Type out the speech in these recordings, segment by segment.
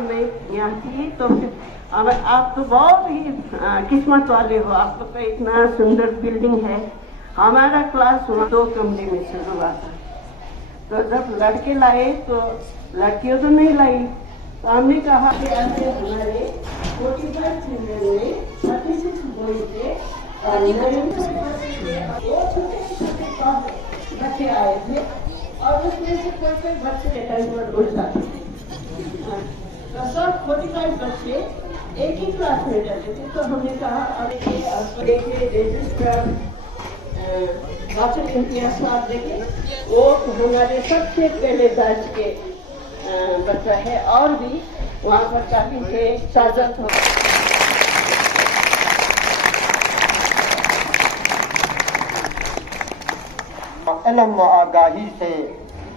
मैं यहाँ की, तो आप तो बहुत ही किस्मत वाले हो। आप लोग का इतना सुंदर बिल्डिंग है। हमारा क्लास 2 कमरे में शुरू हुआ था, तो जब लड़के लाए तो लड़कियों तो नहीं लाई, तो हमने कहा कि ऐसे हमारे 45 चिल्ड्रन में 36 बॉय थे और 9 छोटे बच्चे आए थे, और उसमें से कोई बच्चे के टाइम पर उड़ जाते थे। तो सब 45 बच्चे एक ही क्लास में रहते थे। तो हमने कहा अब देखिए रजिस्ट्रार डॉक्टर इम्तियाज साहब देखे, वो हमारे सबसे पहले बैच के बच्चा है, और भी वहाँ पर काफी थे साजत हो। इल्म व आगाही से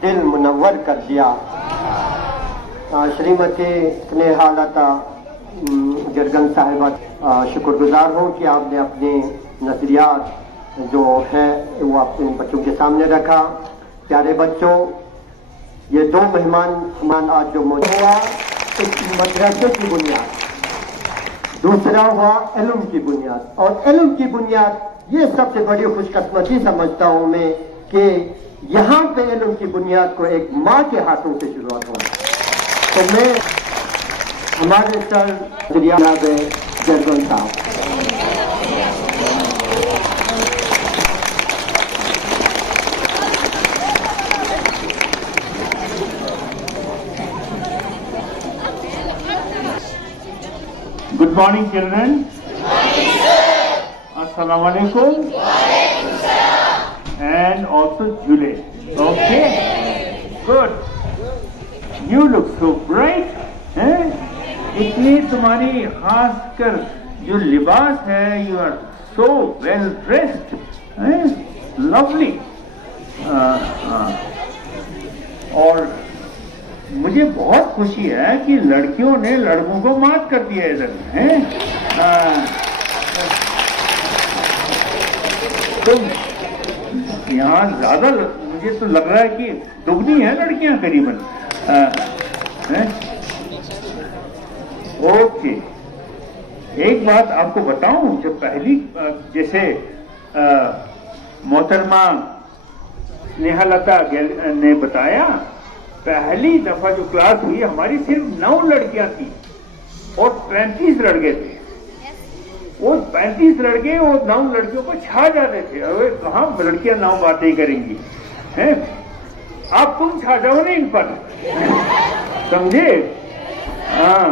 दिल मुनव्वर कर दिया। श्रीमती स्नेहालता जरगन साहिबा शुक्रगुजार हूँ कि आपने अपने नजरियात जो है वो अपने बच्चों के सामने रखा। प्यारे बच्चों, ये 2 मेहमान आज जो मौजूद हुआ, एक मदरसे की बुनियाद, दूसरा हुआ इल्म की बुनियाद। और इल्म की बुनियाद ये सबसे बड़ी खुशकिस्मती समझता हूँ मैं कि यहाँ पे इल्म की बुनियाद को एक माँ के हाथों से शुरुआत हुआ। तो मैं हमारे सर जरगन साहब, Good morning, children. Assalamu alaikum. And also Jule. Okay. Good. You look so bright. इतनी तुम्हारी खास कर जो लिबास है, you are so well dressed. Lovely. और मुझे बहुत खुशी है कि लड़कियों ने लड़कों को मात कर दिया इधर हैं। तो यहाँ ज्यादा मुझे तो लग रहा है कि दुगनी है लड़कियां करीबन। ओके, एक बात आपको बताऊं, जो पहली जैसे मोहतरमा स्नेहालता ने बताया, पहली दफा जो क्लास हुई हमारी सिर्फ 9 लड़कियां थी और 35 लड़के थे। वो 35 लड़के और 9 लड़कियों को छा जाते थे। अरे कहाँ लड़कियां 9 बातें करेंगी, हैं? आप तुम छा जाओ ना इन पर, समझे? हाँ,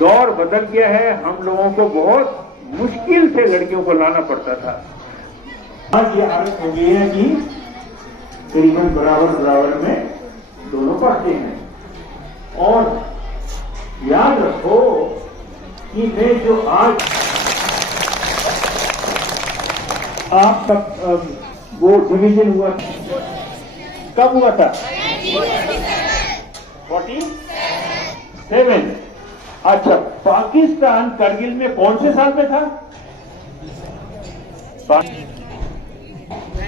दौर बदल गया है। हम लोगों को बहुत मुश्किल से लड़कियों को लाना पड़ता था। आज ये हालत हो गई है कि करीबन बराबर में दोनों पढ़ते हैं। और याद रखो कि मैं जो आज आप तक वो डिवीजन हुआ, कब हुआ था? 47। अच्छा, पाकिस्तान करगिल में कौन से साल में था?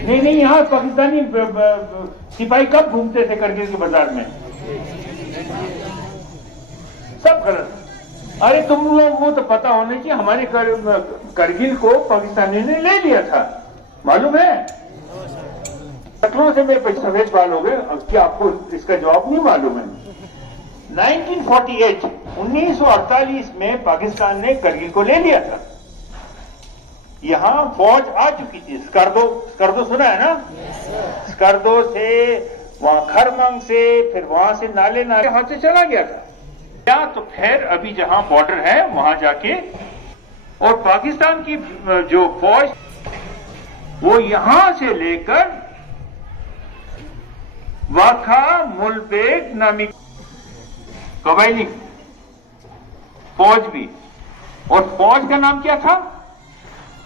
नहीं, यहाँ पाकिस्तानी सिपाही कब घूमते थे करगिल के बाजार में? सब गलत। अरे तुम लोगों को तो पता होना चाहिए, हमारे करगिल को पाकिस्तानी ने ले लिया था, मालूम है? शक्लों से मेरे सफेद बाल हो गए, क्या आपको इसका जवाब नहीं मालूम है? 1948 में पाकिस्तान ने करगिल को ले लिया था। यहाँ फौज आ चुकी थी। स्कर्दो सुना है ना? स्कर्दो से वहां खरमंग से, फिर वहां से नाले हाथ से चला गया था क्या? तो फिर अभी जहां बॉर्डर है वहां जाके, और पाकिस्तान की जो फौज वो यहां से लेकर वाखा मुलबेग नामी कबायली फौज भी, और फौज का नाम क्या था?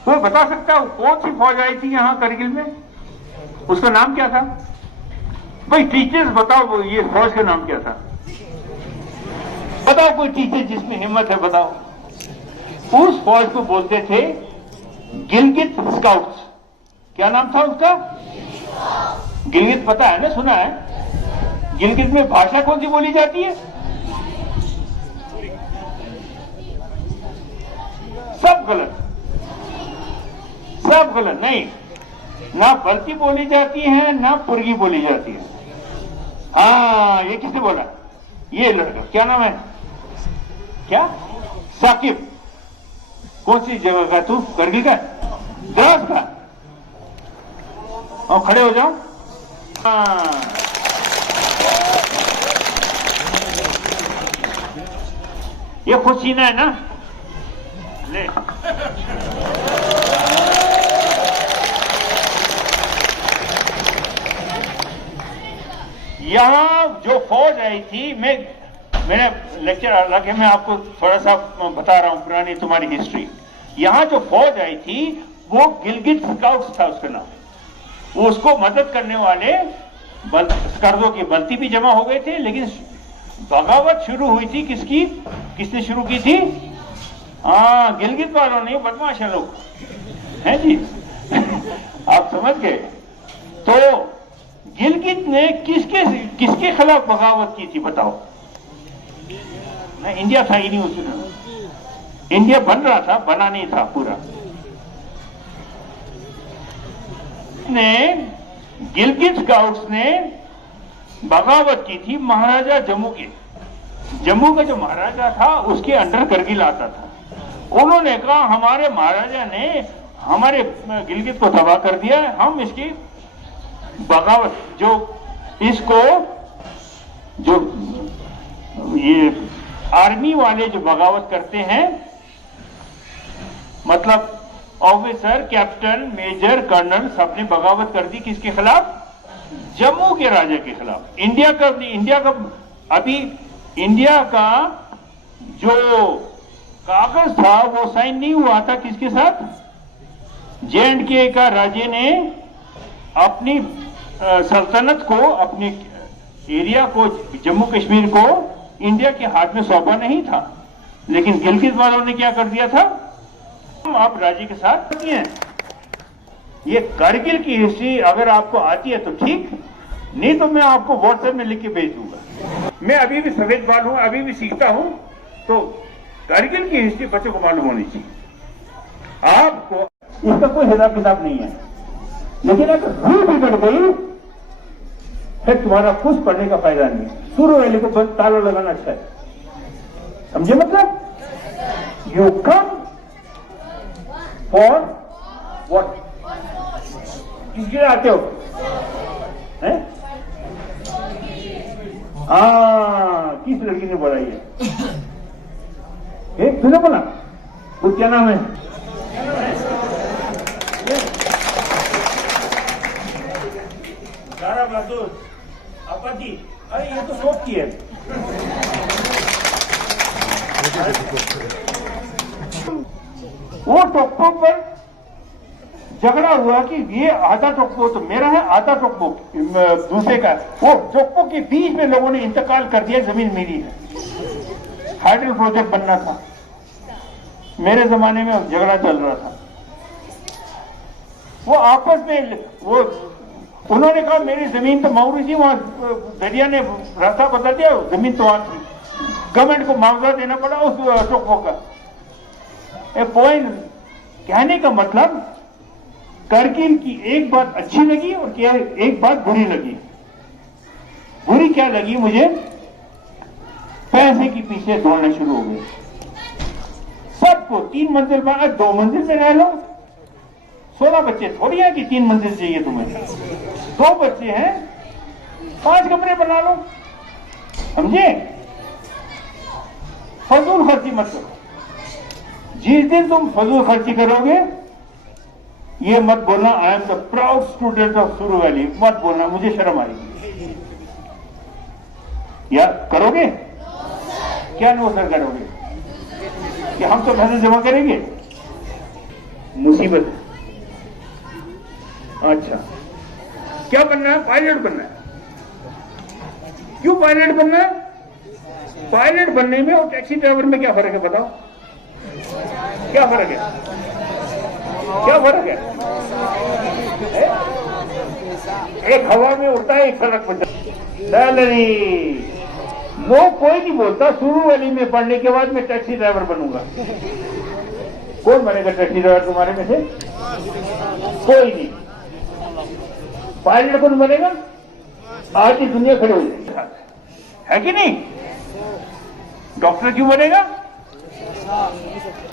कोई बता सकता है कौन सी फौज आई थी यहां करगिल में? उसका नाम क्या था भाई? टीचर्स बताओ, ये फौज का नाम क्या था? बताओ कोई टीचर जिसमें हिम्मत है, बताओ। उस फौज को बोलते थे गिलगित स्काउट्स। क्या नाम था उसका? गिलगित पता है ना, सुना है? गिलगित में भाषा कौन सी बोली जाती है? गलत नहीं, ना बल्ती बोली जाती है ना पुरगी बोली जाती है। हाँ, ये किसने बोला? ये लड़का, क्या नाम है? क्या? साकिब। कौन सी जगह का तू? करगिल का? द्रास का? और खड़े हो जाओ। हाँ, ये खुशीना है ना? ले। यहाँ जो फौज आई थी, मेरे लेक्चर अलग है, मैं आपको थोड़ा सा बता रहा हूं पुरानी तुम्हारी हिस्ट्री। यहाँ जो फौज आई थी वो गिलगित स्काउट्स था उसका नाम। वो उसको मदद करने वाले स्कर्दों की बल्ती भी जमा हो गए थे, लेकिन बगावत शुरू हुई थी किसकी? किसने शुरू की थी? हाँ, गिलगित वालों ने, बदमाश लोग हैं जी। आप समझ गए? तो गिलगित ने किसके खिलाफ बगावत की थी बताओ? इंडिया था ही नहीं उस दिन। इंडिया बन रहा था, बना नहीं था पूरा। ने गिलगित स्काउट्स ने बगावत की थी महाराजा जम्मू के। जम्मू का जो महाराजा था उसके अंडर करगिल आता था। उन्होंने कहा हमारे महाराजा ने हमारे गिलगित को तबाह कर दिया है, हम इसकी बगावत, जो इसको, जो ये आर्मी वाले जो बगावत करते हैं, मतलब ऑफिसर, कैप्टन, मेजर, कर्नल, सबने बगावत कर दी। किसके खिलाफ? जम्मू के राजा के खिलाफ। इंडिया का अभी इंडिया का जो कागज था वो साइन नहीं हुआ था। किसके साथ? J&K का राजे ने अपनी सल्तनत को, अपने एरिया को, जम्मू कश्मीर को इंडिया के हाथ में सौंपा नहीं था। लेकिन गिलगित वालों ने क्या कर दिया था? हम आप राजे के साथ हैं। ये करगिल की हिस्ट्री अगर आपको आती है तो ठीक, नहीं तो मैं आपको व्हाट्सएप में लिख के भेज दूंगा। मैं अभी भी सफेद बाल हूं, अभी भी सीखता हूं, तो करगिल की हिस्ट्री बच्चों को मालूम होनी चाहिए। आपको इसका कोई हिसाब किताब नहीं है, लेकिन अगर रूह बिगड़ गई फिर तुम्हारा कुछ पढ़ने का फायदा नहीं है। शुरू वाले को बस ताला लगाना अच्छा है, समझे? मतलब यू कम फॉर व्हाट? किसके लिए आते हो? हैं? हाँ, किस लड़की ने बोला ये? तूने बोला? वो क्या नाम है? सारा बहादुर अपाजी। अरे ये तो सोच की है। वो टोकपो पर झगड़ा हुआ कि ये आधा टोकपो तो मेरा है, आधा टोकपो दूसरे का। वो टोकपो के बीच में लोगों ने इंतकाल कर दिया, जमीन मेरी है। हाइडल प्रोजेक्ट बनना था, मेरे जमाने में झगड़ा चल रहा था। वो आपस में वो उन्होंने कहा मेरी जमीन तो मौरी थी, वहां दरिया ने रास्ता बता दिया, जमीन तो वहां थी। गवर्नमेंट को मुआवजा देना पड़ा उस टोकपो का। पॉइंट कहने का मतलब, करगिल की एक बात अच्छी लगी और क्या एक बात बुरी लगी। बुरी क्या लगी मुझे? पैसे के पीछे दौड़ना शुरू हो गए सबको। 3 मंजिल बना, 2 मंजिल में रह लो। 16 बच्चे थोड़ी है कि 3 मंजिल चाहिए तुम्हें। 2 बच्चे हैं, 5 कमरे बना लो, समझे? फजूल खर्ची मत करो। जिस दिन तुम फजूल खर्ची करोगे, ये मत बोलना I am the proud student of सुरू वैली, मत बोलना, मुझे शर्म आएगी। या करोगे? क्या नो सर करोगे कि हम तो पैसे जमा करेंगे? मुसीबत है। अच्छा, क्या बनना है? पायलट बनना है। क्यों पायलट बनना है? पायलट बनने में और टैक्सी ड्राइवर में क्या फर्क है बताओ? क्या फर्क है? क्या फर्क है? एक हवा में उड़ता है, एक सड़क पर चलता है। वो कोई नहीं बोलता सुरू वैली में पढ़ने के बाद मैं टैक्सी ड्राइवर बनूंगा। कौन बनेगा टैक्सी ड्राइवर तुम्हारे में से? कोई नहीं। पायलट कौन बनेगा? आज की दुनिया खड़ी हो जाएगी, है कि नहीं? डॉक्टर क्यों बनेगा?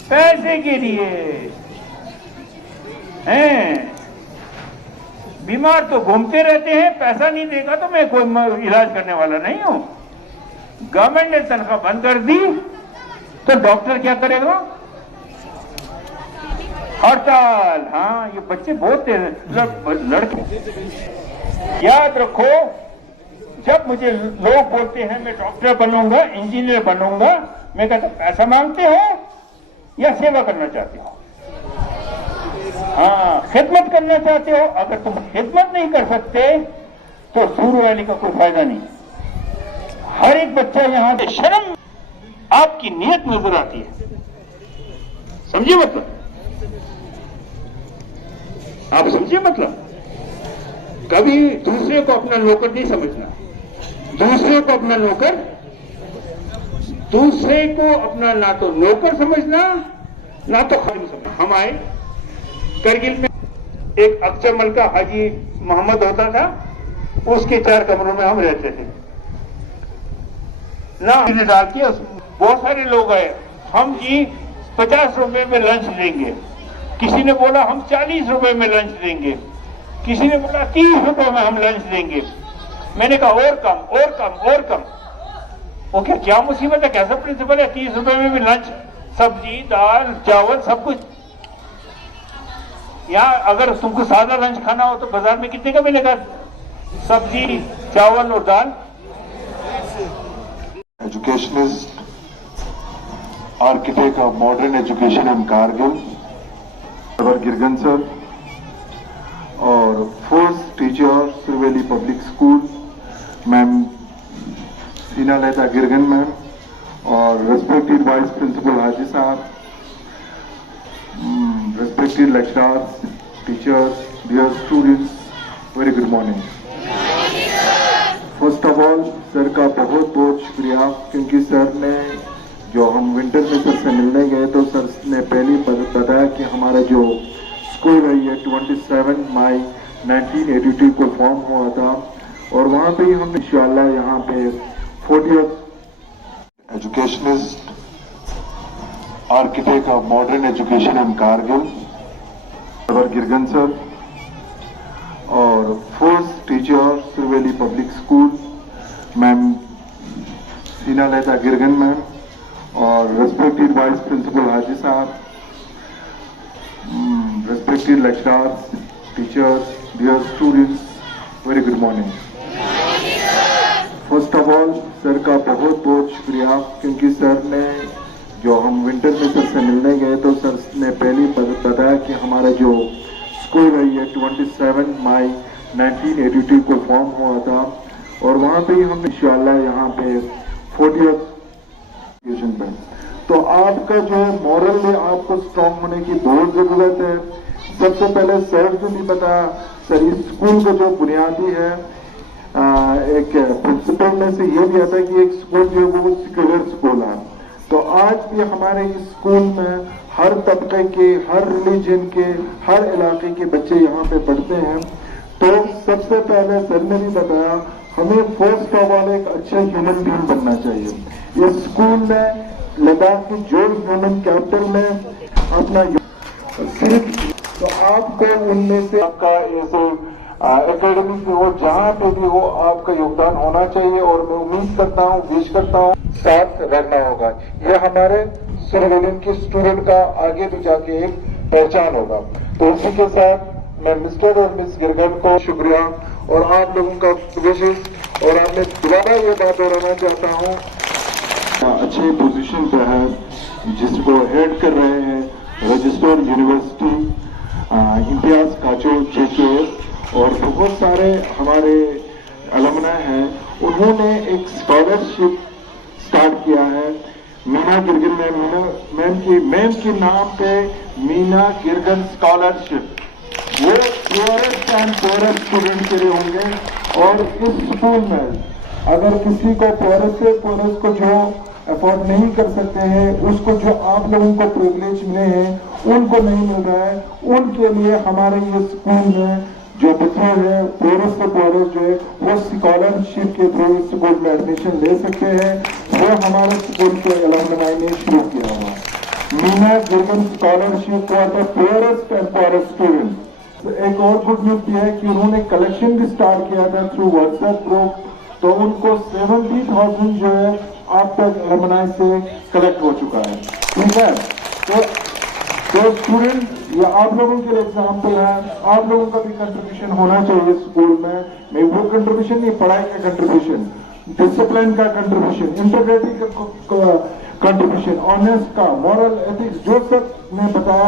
पैसे के लिए। हैं, बीमार तो घूमते रहते हैं, पैसा नहीं देगा तो मैं कोई इलाज करने वाला नहीं हूं। गवर्नमेंट ने तनख्वाह बंद कर दी तो डॉक्टर क्या करेगा? हड़ताल। हाँ, ये बच्चे बहुत लड़के। याद रखो, जब मुझे लोग बोलते हैं मैं डॉक्टर बनूंगा, इंजीनियर बनूंगा, मैं कहता पैसा मांगते हो या सेवा करना चाहते हो? हाँ, खिदमत करना चाहते हो। अगर तुम खिदमत नहीं कर सकते तो सूर्य वाली का कोई फायदा नहीं। हर एक बच्चा यहां से शर्म आपकी नीयत नजर आती है, समझिए मतलब? आप समझिए मतलब? कभी दूसरे को अपना नौकर नहीं समझना, दूसरे को अपना नौकर, दूसरे को अपना ना तो नौकर समझना ना तो खादिम समझना। हम आए करगिल में, एक अक्सर का हाजी मोहम्मद होता था, उसके 4 कमरों में हम रहते थे ना। डाल के बहुत सारे लोग आए, हम जी 50 रुपए में लंच देंगे, किसी ने बोला हम 40 रुपए में लंच देंगे, किसी ने बोला 30 रुपए में हम लंच देंगे। मैंने कहा और कम और कम और कम। वो क्या मुसीबत है, कैसा प्रिंसिपल है? 30 रुपए में भी लंच, सब्जी दाल चावल सब कुछ। यहाँ अगर तुमको सादा लंच खाना हो तो बाजार में कितने का मिलेगा? सब्जी चावल और दाल। Educationist, architect of modern education in Kargil, Girgan sir, और first teacher Sirweli public school ma'am Seena Lata Girgan ma'am, और रेस्पेक्टेड वाइस प्रिंसिपल हाजी साहब, respected lecturers, teachers, dear students, very good morning. First of all sir का बहुत बहुत शुक्रिया, क्योंकि सर ने जो हम विंटर में सर से मिलने गए तो सर ने पहले बताया कि हमारा जो स्कूल है ये 27 मई 1982 को फॉर्म हुआ था, और वहाँ पे ही हम इंशाल्लाह यहाँ पे 40th educationist, architect of modern education in Kargil, Girgan sir, और first teacher Sirweli public school ma'am Seena Lata Girgan ma'am, और रेस्पेक्टेड वाइस प्रिंसिपल हाजी साहब, respected lecturers, teachers, dear students, very good morning. First of all sir का बहुत बहुत शुक्रिया, क्योंकि सर ने जो हम विंटर में सर से मिलने गए तो सर ने पहले बताया कि हमारा जो स्कूल है ये 27 मई 1982 को फॉर्म हुआ था, और वहाँ पे ही हम इंशाल्लाह यहाँ पे 40th एजुकेशन पे। तो आपका जो मॉरल में आपको स्ट्रॉन्ग होने की बहुत जरूरत है। सबसे पहले सर जो भी बताया, सर इस स्कूल का जो बुनियादी है, एक प्रिंसिपल में से ये भी आता है कि एक स्कूल जो है वो सेक्युलर स्कूल है। तो आज भी हमारे इस स्कूल में हर तबके के, हर रिलीजन के, हर इलाके के बच्चे यहाँ पे पढ़ते हैं। तो सबसे पहले सर ने भी बताया हमें फर्स्ट ऑफ ऑल एक अच्छा ह्यूमन बीइंग बनना चाहिए। इस स्कूल में लद्दाख की जो ह्यूमन कैपिटल में अपना तो आपको उनमें से आपका ऐसे एकेडमिक में हो, जहाँ पे भी हो, आपका योगदान होना चाहिए, और मैं उम्मीद करता हूँ, विश करता हूँ साथ रहना होगा। ये हमारे सिरवेलियन के स्टूडेंट का आगे भी जाके एक पहचान होगा। तो इसी के साथ मैं मिस्टर और मिस गिरगन को शुक्रिया और आप लोगों का विशेष, और आपने दोबारा ये बात दोहराना चाहता हूँ, अच्छे पोजीशन पे है, जिसको हेड कर रहे हैं रजिस्टर्ड यूनिवर्सिटी इम्तियाज काचो जेके, और बहुत सारे हमारे अलमना हैं। उन्होंने एक स्कॉलरशिप स्टार्ट किया है मीना गिरगन मैम की नाम पे मीना गिरगन स्कॉलरशिप। वो पुअरेस्ट एंड पुअरेस्ट स्टूडेंट के लिए होंगे, और इस स्कूल में अगर किसी को पुअरेस्ट से पुअरेस्ट को जो अफोर्ड नहीं कर सकते हैं, उसको जो आप लोगों को प्रिविलेज मिले हैं उनको नहीं मिल रहा है, उनके लिए हमारे ये स्कूल में जो बच्चे हैं पोरस से पोरस जो है वो स्कॉलरशिप के थ्रू स्कूल में एडमिशन ले सकते हैं। वो हमारे स्कूल के अलुमनाई ने शुरू किया हुआ Meena Jirgan scholarship for the poorest and poorest student. एक और गुड न्यूज भी है कि उन्होंने कलेक्शन भी स्टार्ट किया था थ्रू व्हाट्सएप ग्रुप, तो उनको 70,000 जो है अब तक अलुमनाई से कलेक्ट हो चुका है। ठीक है, तो स्टूडेंट ये आप लोगों के लिए एग्जाम्पल है, आप लोगों का भी कंट्रीब्यूशन होना चाहिए स्कूल में। मैं वो कंट्रीब्यूशन नहीं, पढ़ाई का कंट्रीब्यूशन, डिसिप्लिन का कंट्रीब्यूशन, इंटीग्रिटी का कंट्रीब्यूशन, ऑनेस्ट का, मॉरल एथिक्स, जो सब मैं बताया